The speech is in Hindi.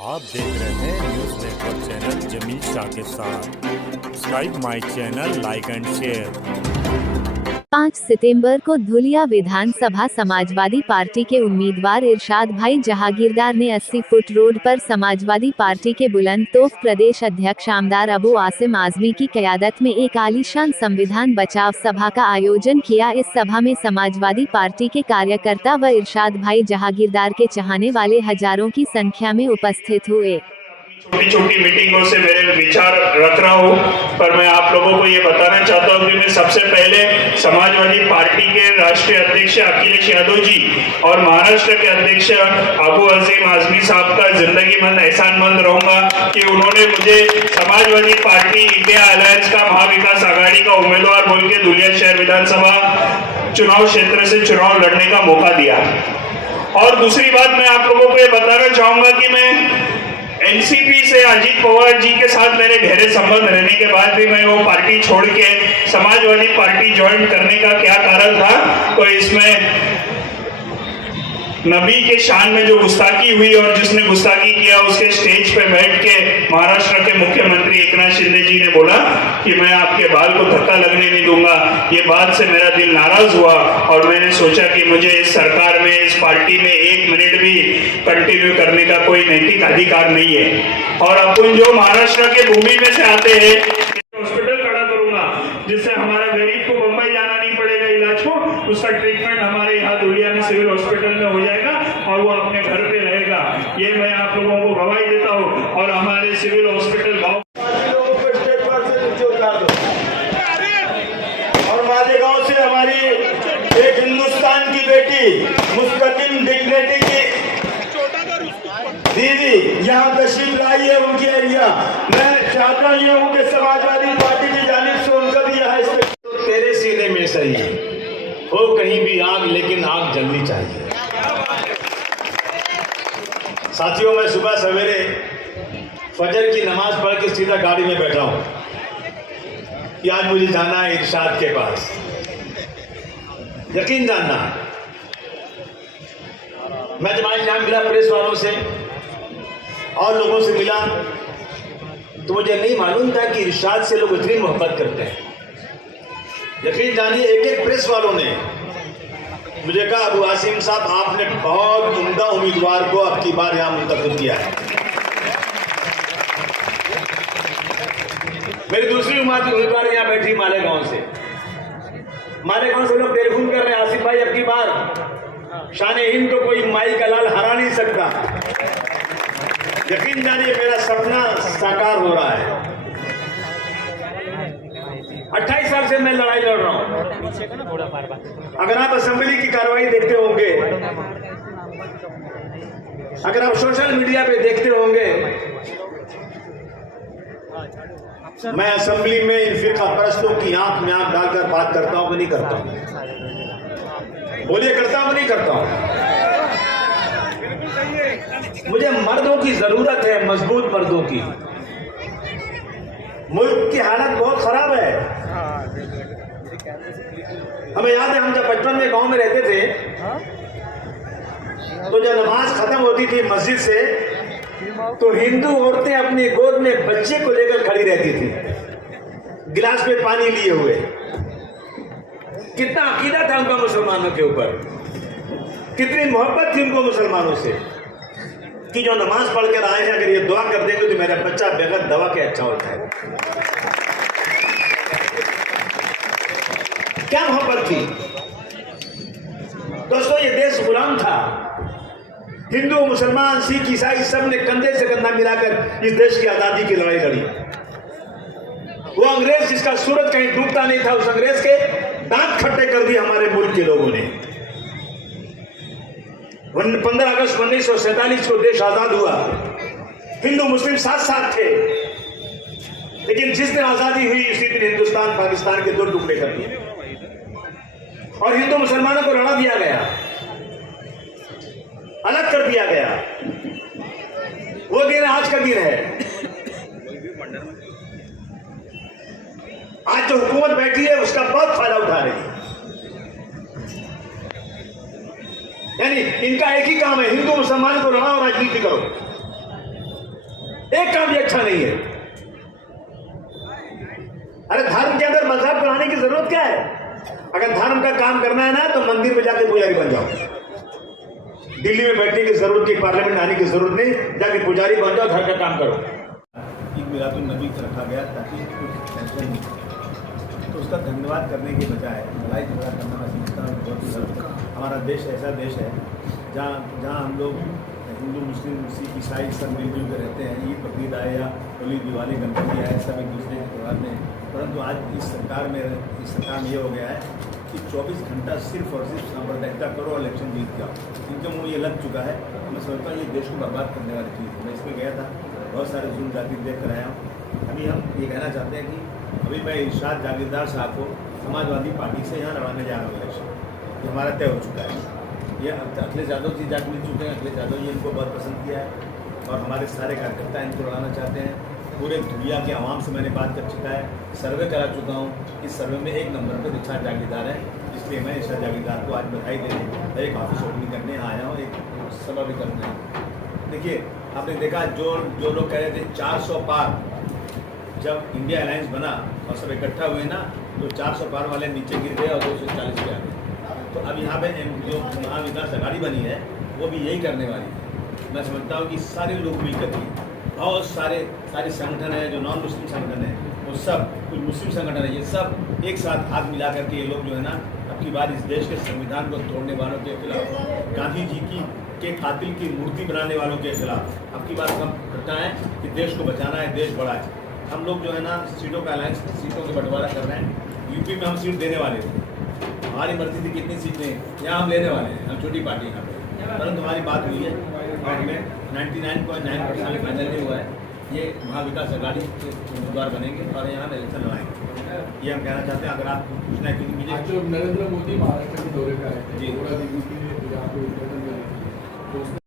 आप देख रहे हैं news network channel Jameel Shah के साथ। Subscribe my channel, like and share. 5 सितंबर को धुलिया विधानसभा समाजवादी पार्टी के उम्मीदवार इरशाद भाई जहागीरदार ने 80 फुट रोड पर समाजवादी पार्टी के बुलंद तोफ प्रदेश अध्यक्ष आमदार अबू आसिम आजमी की क़यादत में एक आलीशान संविधान बचाव सभा का आयोजन किया। इस सभा में समाजवादी पार्टी के कार्यकर्ता व इरशाद भाई जहागीरदार के चाहने वाले हजारों की संख्या में उपस्थित हुए। छोटी छोटी मीटिंगों से मेरे विचार रख रहा हूँ, पर मैं आप लोगों को ये बताना चाहता हूँ कि मैं सबसे पहले समाजवादी पार्टी के राष्ट्रीय अध्यक्ष अखिलेश यादव जी और महाराष्ट्र के अध्यक्ष अबू आसिम आजमी साहब का जिंदगीमंद एहसानमंद रहूंगा कि उन्होंने मुझे समाजवादी पार्टी इंडिया अलायंस का महाविकास आघाड़ी का उम्मीदवार बोल के धुलिया शहर विधानसभा चुनाव क्षेत्र से चुनाव लड़ने का मौका दिया। और दूसरी बात मैं आप लोगों को ये बताना चाहूंगा कि मैं एनसीपी से अजीत पवार जी के साथ मेरे गहरे संबंध रहने के बाद भी मैं वो पार्टी छोड़ के समाजवादी पार्टी ज्वाइन करने का क्या कारण था, तो इसमें नबी के शान में जो गुस्ताखी हुई और जिसने गुस्ताखी किया उसके स्टेज पे बैठ के महाराष्ट्र के मुख्यमंत्री एकनाथ शिंदे जी ने बोला कि मैं आपके बाल को धक्का लगने नहीं दूंगा। ये बात से मेरा दिल नाराज हुआ और मैंने सोचा कि मुझे इस सरकार में, इस पार्टी में 1 मिनट भी कंटिन्यू करने का कोई नैतिक अधिकार नहीं है। और अपन जो महाराष्ट्र के भूमि में से आते हैं, हॉस्पिटल खड़ा करूंगा जिससे हमारा गरीब को बंबई जाना नहीं पड़ेगा इलाज को, उसका ट्रीटमेंट हमारे यहाँ धुलिया में सिविल हॉस्पिटल में हो जाएगा और वो अपने घर पे रहेगा। ये मैं आप लोगों को गवाही देता हूँ। और हमारे सिविल हॉस्पिटल गाँव और मालेगांव से हमारी एक हिंदुस्तान की बेटी मुस्तकिम डिग्निटी की दीदी यहाँ तशरीफ लाई है उनकी एरिया। मैं चाहता हूँ कि समाजवादी पार्टी की जानिब से उनका भी यहाँ तो तेरे सीने में सही हो कहीं भी आग, लेकिन आग जलनी चाहिए। साथियों, मैं सुबह सवेरे फजर की नमाज पढ़ के सीधा गाड़ी में बैठा हूँ कि आज मुझे जाना है इरशाद के पास। यकीन जानना, मैं जब आज यहाँ मिला प्रेस वालों से और लोगों से मिला तो मुझे नहीं मालूम था कि इरशाद से लोग इतनी मोहब्बत करते हैं। यकीन जानिए, एक एक प्रेस वालों ने मुझे कहा, अबू आसिम साहब आपने बहुत उम्दा उम्मीदवार को अब की बार यहाँ मुंतखब किया है। मेरी दूसरी उम्मीदवार यहाँ बैठी मालेगांव से लोग टेलीफोन कर रहे हैं, आसिफ भाई अब की बार शान हिंद को कोई माई का लाल हरा नहीं सकता। यकीन जानिए, मेरा सपना साकार हो रहा है। 28 साल से मैं लड़ाई लड़ रहा हूं। अगर आप असेंबली की कार्रवाई देखते होंगे, अगर आप सोशल मीडिया पे देखते होंगे, मैं असेंबली में इन फिरका परस्तों की आंख में आंख डालकर बात करता हूं कि नहीं करता हूं? बोलिए, करता हूं नहीं करता हूं? मुझे मर्दों की जरूरत है, मजबूत मर्दों की। मुल्क की हालत बहुत खराब है। हमें याद है, हम जब बचपन में गांव में रहते थे तो जब नमाज खत्म होती थी मस्जिद से, तो हिंदू औरतें अपनी गोद में बच्चे को लेकर खड़ी रहती थी, गिलास में पानी लिए हुए। कितना अकीदा था उनका मुसलमानों के ऊपर, कितनी मोहब्बत थी उनको मुसलमानों से कि जो नमाज पढ़ कर आए हैं, अगर ये दुआ कर देंगे तो मेरा बच्चा बगैर दवा के अच्छा होता है। क्या मोहब्बत थी दोस्तों। ये देश गुलाम था। हिंदू, मुसलमान, सिख, ईसाई सब ने कंधे से कंधा मिलाकर इस देश की आजादी की लड़ाई लड़ी। वो अंग्रेज जिसका सूरज कहीं डूबता नहीं था, उस अंग्रेज के दांत खट्टे कर दिए हमारे मुल्क के लोगों ने। 15 अगस्त 1947 को देश आजाद हुआ। हिंदू मुस्लिम साथ साथ थे, लेकिन जिस दिन आजादी हुई उसी दिन हिंदुस्तान पाकिस्तान के 2 टुकड़े कर दिए और हिंदू मुसलमानों को लड़ा दिया गया, अलग कर दिया गया। वो दिन आज का दिन है। आज जो हुकूमत बैठी है उसका बहुत फायदा उठा रही है। यानी इनका एक ही काम है, हिंदू मुसलमान को लड़ाओ, राजनीति करो। एक काम भी अच्छा नहीं है। अरे धर्म के अंदर मजहब बनाने की जरूरत क्या है? अगर धर्म का काम करना है ना तो मंदिर में जाके पुजारी बन जाओ। दिल्ली में बैठने की जरूरत नहीं, पार्लियामेंट आने की जरूरत नहीं, जाके पुजारी बन जाओ, घर का काम करो। ईद मिलादुन नबी रखा गया ताकि कुछ टेंशन नहीं, तो उसका धन्यवाद करने के बजाय लड़ाई झगड़ा करना मैं समझता हूँ बहुत ही गलत है। हमारा देश ऐसा देश है जहाँ हम लोग हिंदू, मुस्लिम, सिख, ईसाई सब मिलजुल कर रहते हैं। ईद बकरीद आए या होली, दिवाली, गणपति आए, सब एक दूसरे के त्यौहार में। परंतु आज इस सरकार में ये हो गया है कि 24 घंटा सिर्फ और सिर्फ सांप्रदायिकता करो और इलेक्शन जीत जाओ। इनके मुँह ये लग चुका है। मैं समझता हूँ ये देश को बर्बाद करने वाली चीज़ है। मैं इसमें गया था, बहुत सारे जुल्म जाति देख कर आया हूँ। अभी हम ये कहना चाहते हैं कि अभी मैं इरशाद जागीरदार साहब को समाजवादी पार्टी से यहाँ लड़ाने जा रहा हूँ इलेक्शन। ये हमारा तय हो चुका है। ये अखिलेश यादव जी जाके मिल चुके हैं। अखिलेश यादव जी इनको बहुत पसंद किया है और हमारे सारे कार्यकर्ता इनको लड़ाना चाहते हैं। पूरे दुनिया के आवाम से मैंने बात कर चुका है, सर्वे करा चुका हूँ। इस सर्वे में 1 नंबर पर इरशाद जागीरदार है, इसलिए मैं इरशाद जागीरदार को आज बधाई देने एक ऑफिस ओपनिंग करने आया हूँ, एक सभा भी करना है। देखिए, आपने देखा जो लोग कह रहे थे 400 पार, जब इंडिया अलायंस बना और सब इकट्ठा हुए ना, तो 400 पार वाले नीचे गिर गए और 240 पे आ गए। तो अब यहाँ पे जो महाविकास अघाड़ी बनी है वो भी यही करने वाली है। मैं समझता हूँ कि सारे लोग मिलकर के, बहुत सारे संगठन हैं जो नॉन मुस्लिम संगठन है, वो सब, कुछ मुस्लिम संगठन है, ये सब एक साथ हाथ मिला करके ये लोग जो है ना, अब की बार इस देश के संविधान को तोड़ने वालों के खिलाफ, गांधी जी के कातिल की मूर्ति बनाने वालों के खिलाफ अब की बार हम इकट्ठा है कि देश को बचाना है, देश बड़ा है। हम लोग जो है ना सीटों का अलायंस, सीटों के बंटवारा कर रहे हैं। यूपी में हम सीट देने वाले थे, हमारी मर्जी थी कितनी सीटें, यहाँ हम लेने वाले हैं, हम छोटी पार्टी यहाँ पे। परंतु हमारी बात हुई है और हमें 99.9% फाइनल नहीं हुआ है। ये महाविकास अघाड़ी के उम्मीदवार बनेंगे और यहाँ इलेक्शन लड़ाएंगे। ये हम कहना चाहते हैं। अगर आप पूछना है क्योंकि मुझे जो नरेंद्र मोदी महाराष्ट्र के दौरे पे आए थे, जी, थोड़ा यूपी में यहाँ पे उद्घाटन करें, तो उसमें